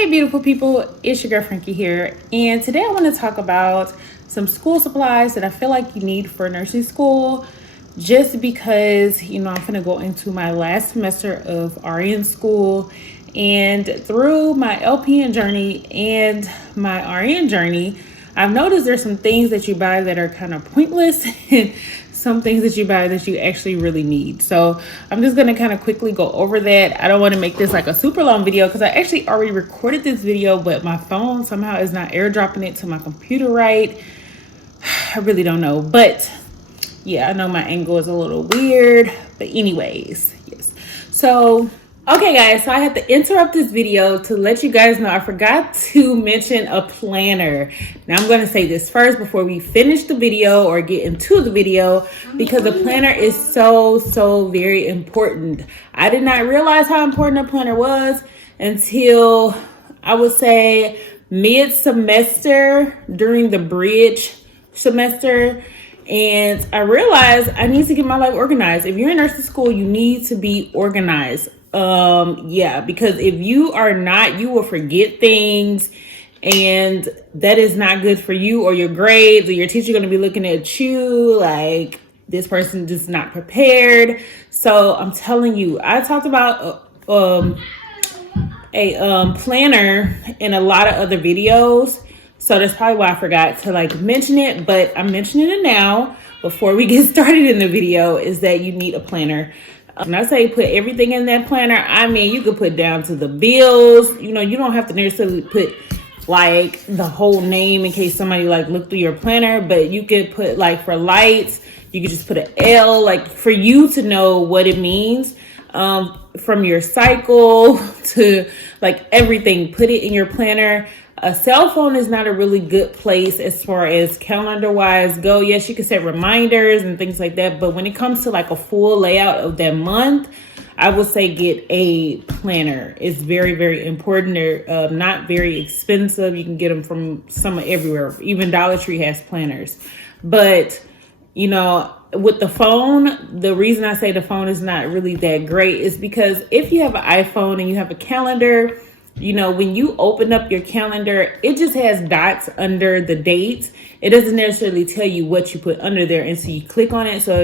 Hey beautiful people, it's your girl Frankie here, and today I want to talk about some school supplies that I feel like you need for nursing school, just because I'm gonna go into my last semester of RN school, and through my LPN journey and my RN journey, I've noticed there's some things that you buy that are kind of pointless and some things that you buy that you actually really need. So I'm just gonna kind of quickly go over that. I don't want to make this like a super long video because I actually already recorded this video, but my phone somehow is not airdropping it to my computer right. I really don't know, but yeah, I know my angle is a little weird, but anyways, yes. So okay guys, so I had to interrupt this video to let you guys know I forgot to mention a planner. Now I'm going to say this first before we finish the video or get into the video, because a planner is so very important. I did not realize how important a planner was until I would say mid-semester during the bridge semester. And I realized I need to get my life organized. If you're in nursing school, you need to be organized. Because if you are not, you will forget things, and that is not good for you or your grades, or your teacher going to be looking at you like this person just not prepared. So I'm telling you, I talked about a planner in a lot of other videos. So that's probably why I forgot to mention it, but I'm mentioning it now before we get started in the video, is that you need a planner. When I say put everything in that planner, I mean, you could put down to the bills. You don't have to necessarily put the whole name in case somebody look through your planner, but you could put for lights, you could just put an L, for you to know what it means. From your cycle to everything, put it in your planner. A cell phone is not a really good place as far as calendar wise go. Yes, you can set reminders and things like that, but when it comes to a full layout of that month, I would say get a planner. It's very important. They're not very expensive. You can get them from everywhere. Even Dollar Tree has planners. But with the phone, the reason I say the phone is not really that great is because if you have an iPhone and you have a calendar, when you open up your calendar, it just has dots under the dates. It doesn't necessarily tell you what you put under there until you click on it. So,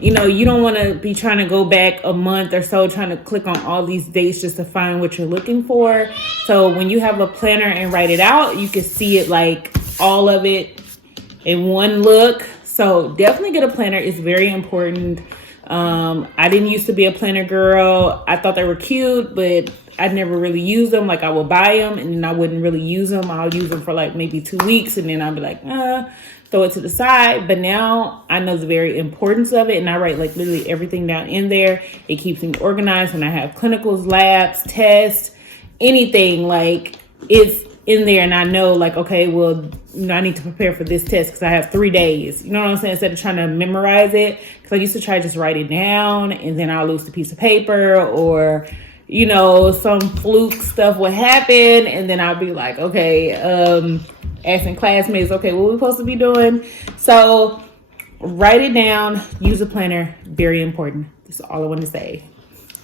you don't want to be trying to go back a month or so trying to click on all these dates just to find what you're looking for. So when you have a planner and write it out, you can see it all of it in one look. So definitely get a planner. It's very important. I didn't used to be a planner girl. I thought they were cute, but I'd never really use them. I would buy them and then I wouldn't really use them. I'll use them for maybe 2 weeks and then I'll be throw it to the side. But now I know the very importance of it, and I write literally everything down in there. It keeps me organized when I have clinicals, labs, tests, anything it's in there, and I know okay, well, I need to prepare for this test because I have 3 days. You know what I'm saying? Instead of trying to memorize it, because I used to try to just write it down and then I'll lose the piece of paper, or some fluke stuff would happen, and then I'll be asking classmates, okay, what are we supposed to be doing? So write it down, use a planner, very important. That's all I want to say.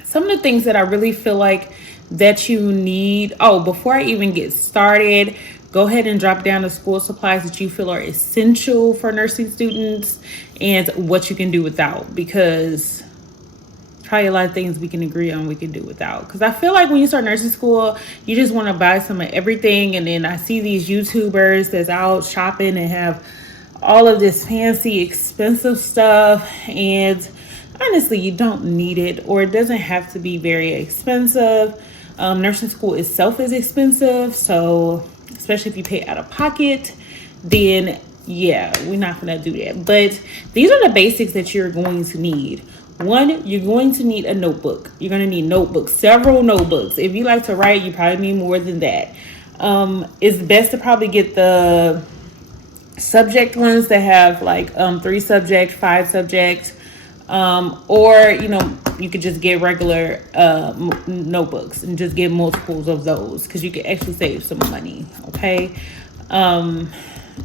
Some of the things that I really feel that you need. Oh, before I even get started, go ahead and drop down the school supplies that you feel are essential for nursing students and what you can do without, because probably a lot of things we can agree on we can do without. Because I feel when you start nursing school, you just want to buy some of everything, and then I see these YouTubers that's out shopping and have all of this fancy expensive stuff, and honestly you don't need it, or it doesn't have to be very expensive. Nursing school itself is expensive, so especially if you pay out of pocket, then yeah, we're not gonna do that. But these are the basics that you're going to need. One, you're going to need a notebook. You're going to need notebooks, several notebooks. If you like to write, you probably need more than that. It's best to probably get the subject ones that have 3 subjects, 5 subjects, or you could just get regular notebooks and just get multiples of those, because you can actually save some money. Okay.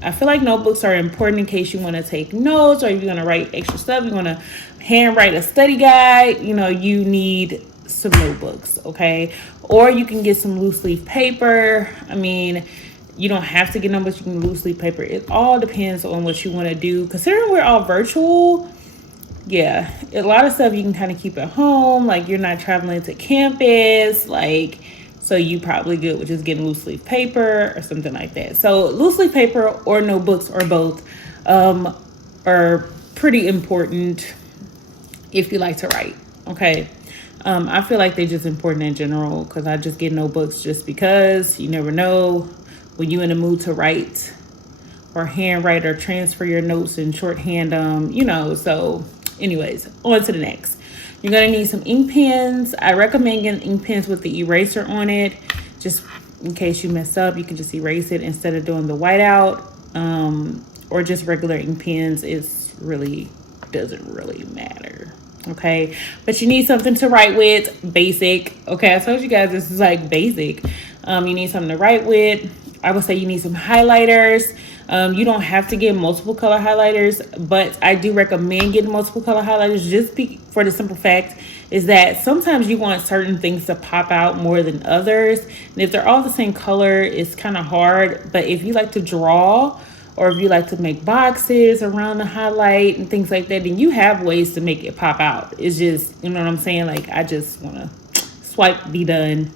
I feel notebooks are important in case you want to take notes, or if you're going to write extra stuff, you want to handwrite a study guide. You need some notebooks, okay? Or you can get some loose leaf paper. I mean, you don't have to get notebooks, you can loose leaf paper. It all depends on what you want to do. Considering we're all virtual, yeah, a lot of stuff you can kind of keep at home. Like, you're not traveling to campus, like, so you probably good with just getting loose leaf paper or something like that. So loose leaf paper or notebooks or both are pretty important if you like to write, okay? I feel like they're just important in general, because I just get notebooks just because you never know when you're in the mood to write or handwrite or transfer your notes in shorthand, you know. So anyways, on to the next. You're gonna need some ink pens. I recommend getting ink pens with the eraser on it, just in case you mess up. You can just erase it instead of doing the whiteout, or just regular ink pens. It's really doesn't really matter, okay? But you need something to write with. Basic, okay? I told you guys this is like basic. You need something to write with. I would say you need some highlighters. You don't have to get multiple color highlighters, but I do recommend getting multiple color highlighters just for the simple fact is that sometimes you want certain things to pop out more than others. And if they're all the same color, it's kind of hard. But if you like to draw, or if you like to make boxes around the highlight and things like that, then you have ways to make it pop out. It's just, you know what I'm saying? Like, I just want to swipe, be done.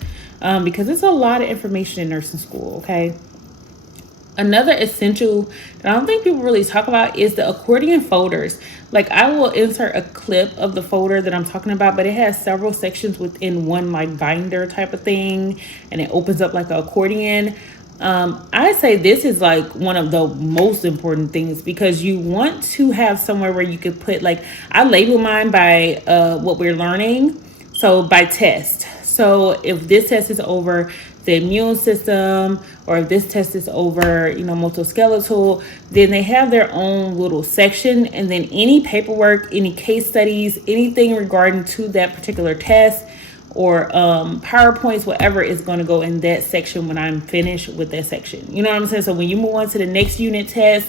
Because it's a lot of information in nursing school, okay? Another essential that I don't think people really talk about is the accordion folders. Like, I will insert a clip of the folder that I'm talking about, but it has several sections within one, like, binder type of thing, and it opens up like an accordion. I say this is like one of the most important things, because you want to have somewhere where you could put, like, I label mine by what we're learning, so by test. So if this test is over the immune system, or if this test is over, you know, musculoskeletal, then they have their own little section, and then any paperwork, any case studies, anything regarding to that particular test, or PowerPoints, whatever, is going to go in that section when I'm finished with that section. You know what I'm saying? So when you move on to the next unit test,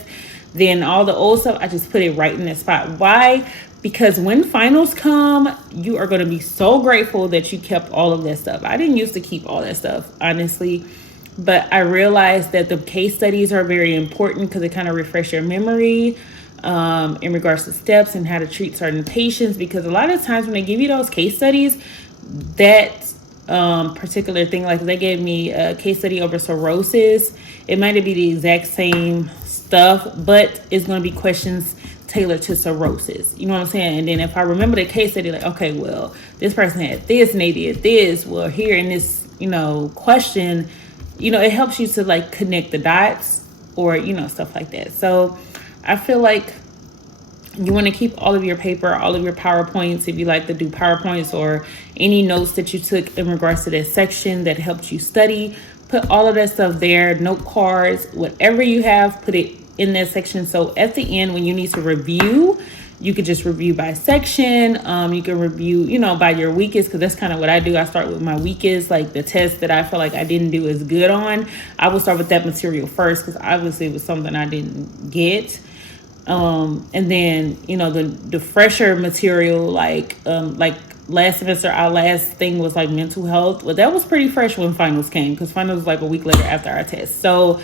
then all the old stuff, I just put it right in that spot. Why? Because when finals come, you are going to be so grateful that you kept all of that stuff. I didn't used to keep all that stuff, honestly, but I realized that the case studies are very important because they kind of refresh your memory in regards to steps and how to treat certain patients. Because a lot of times when they give you those case studies, that particular thing, like they gave me a case study over cirrhosis, it might be the exact same stuff, but it's going to be questions tailored to cirrhosis. You know what I'm saying? And then if I remember the case study, like, okay, well, this person had this and they did this. Well, here in this, you know, question, you know, it helps you to like connect the dots, or, you know, stuff like that. So I feel like you want to keep all of your paper, all of your PowerPoints, if you like to do PowerPoints, or any notes that you took in regards to that section that helped you study. Put all of that stuff there, note cards, whatever you have, put it in that section. So at the end, when you need to review, you could just review by section. You can review, you know, by your weakest, because that's kind of what I do. I start with my weakest, like the test that I feel like I didn't do as good on. I will start with that material first, because obviously it was something I didn't get. And then, you know, the fresher material, like last semester, our last thing was like mental health. Well, that was pretty fresh when finals came, because finals was like a week later after our test. So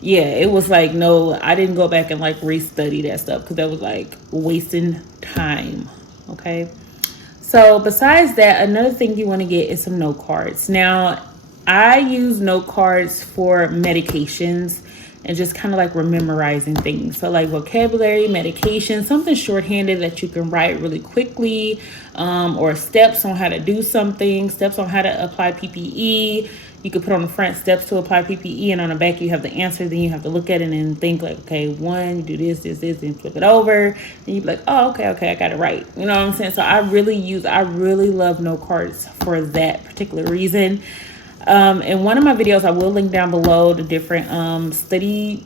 yeah, it was like, no, I didn't go back and like restudy that stuff, because that was like wasting time. Okay. So besides that, another thing you want to get is some note cards. Now, I use note cards for medications and just kind of like memorizing things. So like vocabulary, medication, something shorthanded that you can write really quickly, or steps on how to do something, steps on how to apply PPE. You could put on the front steps to apply PPE, and on the back you have the answer. Then you have to look at it and think like, okay, one, you do this, and flip it over. And you be like, oh, okay, I got it right. You know what I'm saying? So I really love note cards for that particular reason. In one of my videos, I will link down below the different study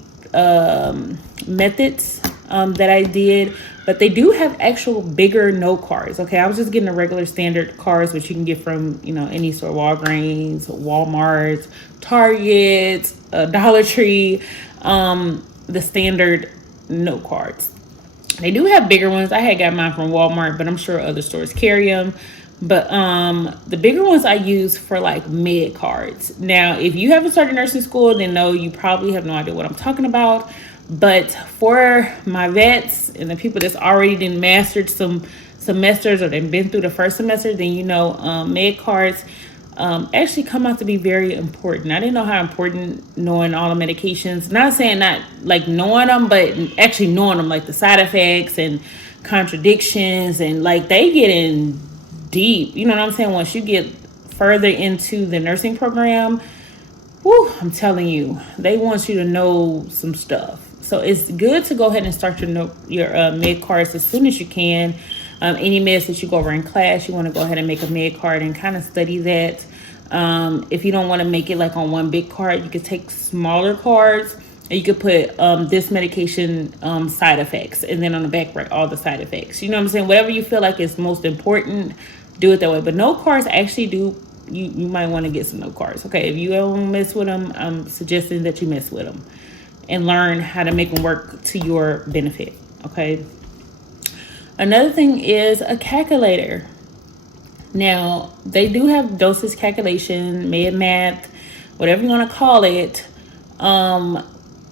methods that I did, but they do have actual bigger note cards. Okay, I was just getting the regular standard cards, which you can get from, you know, any store, Walgreens, Walmart, Target, Dollar Tree, the standard note cards. They do have bigger ones. I had got mine from Walmart, but I'm sure other stores carry them. But the bigger ones I use for like med cards. Now, if you haven't started nursing school, then no, you probably have no idea what I'm talking about. But for my vets and the people that's already done mastered some semesters or they've been through the first semester, then med cards actually come out to be very important. I didn't know how important knowing all the medications, not saying not like knowing them, but actually knowing them, like the side effects and contradictions, and like they get in deep, you know what I'm saying? Once you get further into the nursing program, whew, I'm telling you, they want you to know some stuff. So it's good to go ahead and start your med cards as soon as you can. Any meds that you go over in class, you want to go ahead and make a med card and kind of study that. If you don't want to make it like on one big card, you could take smaller cards and you could put this medication side effects, and then on the back write all the side effects. You know what I'm saying? Whatever you feel like is most important, do it that way. But note cards actually do. You might want to get some note cards. Okay, if you don't mess with them, I'm suggesting that you mess with them and learn how to make them work to your benefit. Okay. Another thing is a calculator. Now, they do have dosage calculation, med math, whatever you want to call it.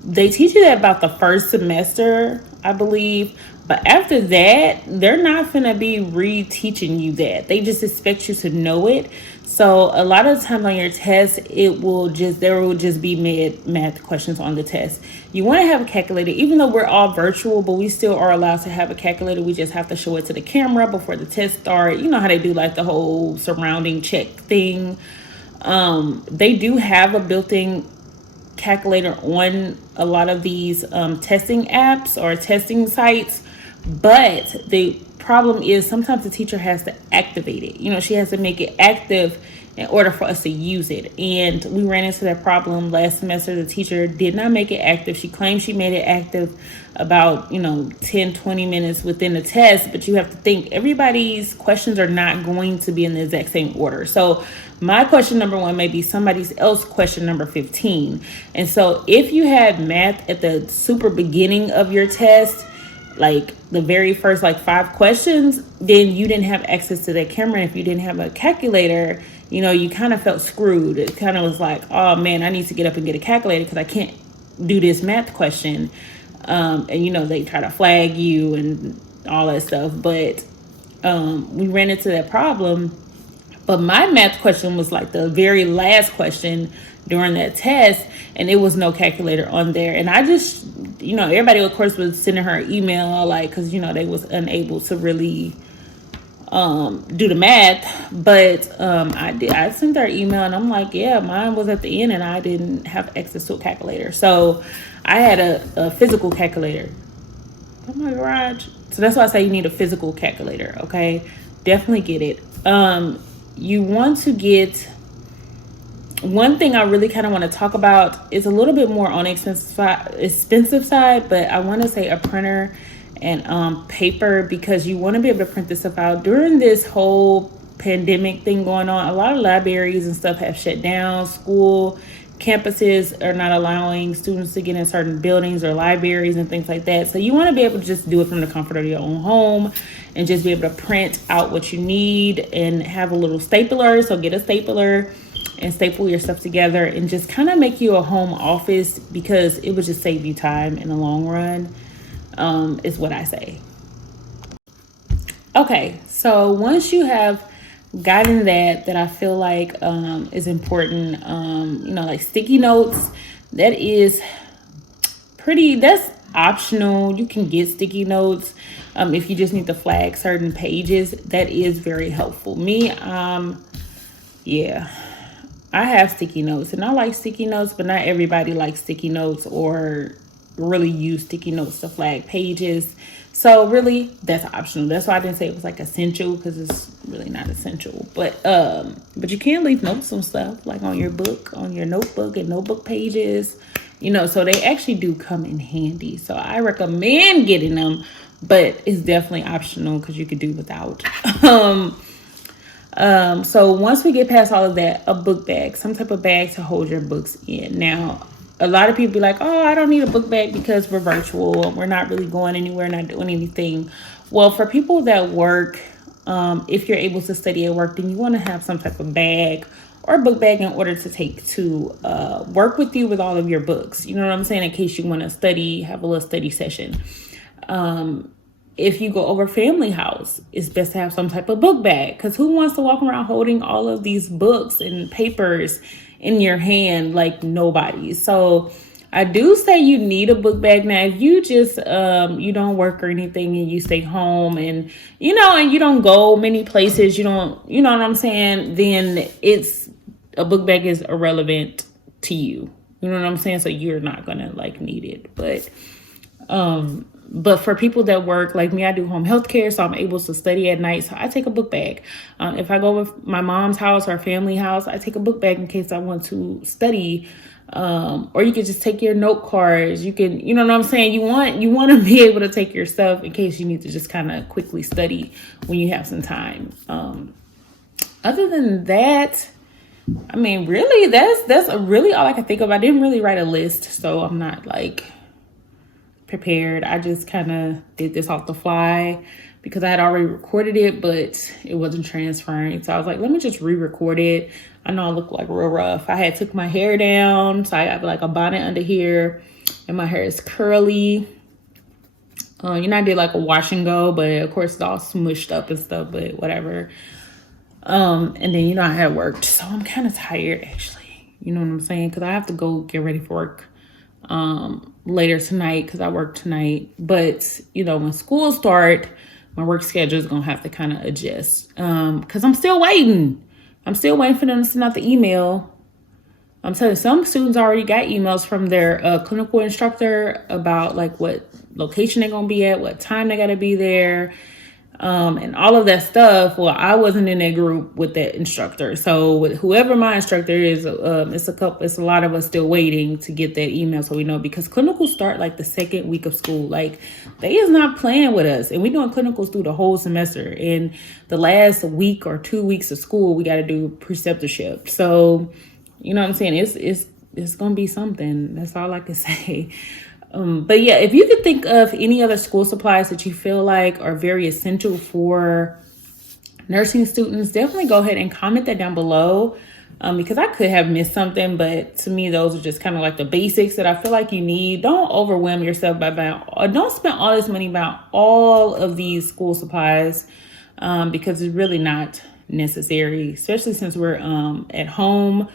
They teach you that about the first semester, I believe. But after that, they're not going to be re-teaching you that. They just expect you to know it. So a lot of times on your test, there will just be math questions on the test. You want to have a calculator, even though we're all virtual, but we still are allowed to have a calculator. We just have to show it to the camera before the test starts. You know how they do like the whole surrounding check thing. They do have a built-in calculator on a lot of these testing apps or testing sites, but the problem is sometimes the teacher has to activate it. She has to make it active in order for us to use it. And we ran into that problem last semester. The teacher did not make it active. She claimed she made it active about 10-20 minutes within the test, but you have to think everybody's questions are not going to be in the exact same order. So my question number 1 may be somebody else's question number 15. And so if you had math at the super beginning of your test, like the very first 5 questions, then you didn't have access to that camera. And if you didn't have a calculator, you kind of felt screwed. It kind of was like, oh man, I need to get up and get a calculator because I can't do this math question. And they try to flag you and all that stuff. But we ran into that problem. But my math question was like the very last question during that test, and it was no calculator on there. And I just, everybody of course was sending her an email, because they was unable to really do the math. But I sent her an email, and I'm like, yeah, mine was at the end and I didn't have access to a calculator. So I had a physical calculator in my garage. So that's why I say you need a physical calculator. Okay, definitely get it. You want to get, one thing I really kind of want to talk about is a little bit more on the expensive side, but I want to say a printer and paper, because you want to be able to print this stuff out. During this whole pandemic thing going on, a lot of libraries and stuff have shut down. School campuses are not allowing students to get in certain buildings or libraries and things like that. So you want to be able to just do it from the comfort of your own home and just be able to print out what you need and have a little stapler. So get a stapler and staple your stuff together and just kind of make you a home office, because it would just save you time in the long run, is what I say. Okay, so once you have gotten that I feel like is important, like sticky notes, that's optional. You can get sticky notes if you just need to flag certain pages. That is very helpful. Me, I have sticky notes and I like sticky notes, but not everybody likes sticky notes or really use sticky notes to flag pages. So really, that's optional. That's why I didn't say it was essential, because it's really not essential. But you can leave notes on stuff, like on your book, on your notebook and notebook pages. So they actually do come in handy. So I recommend getting them, but it's definitely optional because you could do without. So once we get past all of that, a book bag, some type of bag to hold your books in. Now, a lot of people be like, oh, I don't need a book bag because we're virtual. We're not really going anywhere, not doing anything. Well, for people that work If you're able to study at work, then you want to have some type of bag or book bag in order to take to work with you with all of your books. You know what I'm saying? In case you want to study, have a little study session. If you go over family house, it's best to have some type of book bag, because who wants to walk around holding all of these books and papers in your hand? Like nobody. So I do say you need a book bag. Now, if you just, you don't work or anything and you stay home and, and you don't go many places, you don't, you know what I'm saying? Then a book bag is irrelevant to you. You know what I'm saying? So you're not going to need it. But for people that work like me, I do home health care, so I'm able to study at night. So I take a book bag. If I go with my mom's house or family house, I take a book bag in case I want to study. Or you can just take your note cards. You can, you know what I'm saying? You want to be able to take your stuff in case you need to just kind of quickly study when you have some time. Other than that, I mean, really, that's really all I can think of. I didn't really write a list, so I'm not prepared. I just kind of did this off the fly because I had already recorded it, but it wasn't transferring. So I was like, let me just re-record it. I know I look real rough. I had took my hair down, so I have a bonnet under here, and my hair is curly. I did a wash and go, but of course it's all smushed up and stuff, but whatever. And then, I had worked, so I'm kind of tired actually. You know what I'm saying? Because I have to go get ready for work later tonight because I work tonight. But, when school start, my work schedule is going to have to kind of adjust because I'm still waiting. I'm still waiting for them to send out the email. I'm telling you, some students already got emails from their clinical instructor about what location they're going to be at, what time they got to be there, and all of that stuff. Well, I wasn't in that group with that instructor. So with whoever my instructor is, it's a lot of us still waiting to get that email so we know, because clinicals start the second week of school. They is not playing with us, and we doing clinicals through the whole semester. And the last week or 2 weeks of school, we got to do preceptorship. So, you know what I'm saying? It's going to be something. That's all I can say. But yeah, if you could think of any other school supplies that you feel like are very essential for nursing students, definitely go ahead and comment that down below, because I could have missed something, but to me, those are just kind of the basics that I feel like you need. Don't overwhelm yourself don't spend all this money about all of these school supplies, because it's really not necessary, especially since we're at home.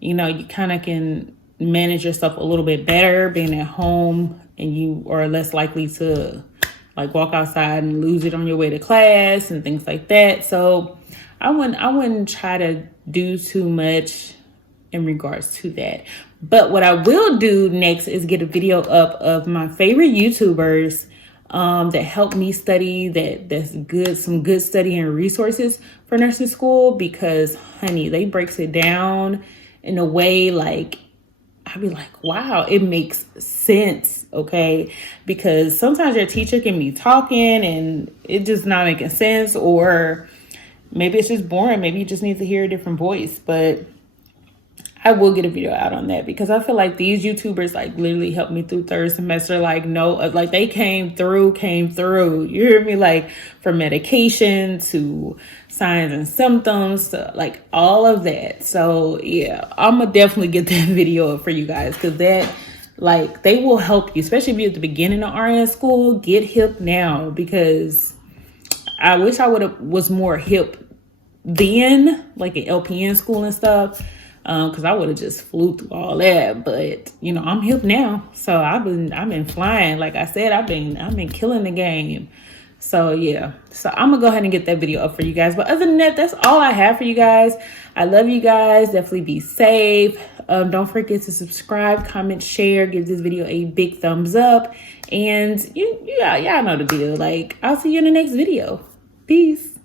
You kind of can manage yourself a little bit better being at home, and you are less likely to walk outside and lose it on your way to class and things like that. So I wouldn't try to do too much in regards to that. But what I will do next is get a video up of my favorite YouTubers that helped me study, that's good, some good studying resources for nursing school, because honey, they breaks it down in a way I'd be wow, it makes sense, okay? Because sometimes your teacher can be talking and it just not making sense, or maybe it's just boring. Maybe you just need to hear a different voice. But I will get a video out on that, because I feel like these YouTubers literally helped me through third semester. They came through. You hear me? From medication to signs and symptoms to all of that. So yeah, I'm gonna definitely get that video up for you guys, because that they will help you, especially if you're at the beginning of RN school. Get hip now, because I wish I was more hip then, in LPN school and stuff. Because I would have just flew through all that, but I'm hip now, so I've been flying. Like I said, I've been killing the game. So yeah, so I'm gonna go ahead and get that video up for you guys. But other than that, that's all I have for you guys. I love you guys. Definitely be safe. Don't forget to subscribe, comment, share, give this video a big thumbs up, and y'all know the deal. I'll see you in the next video. Peace.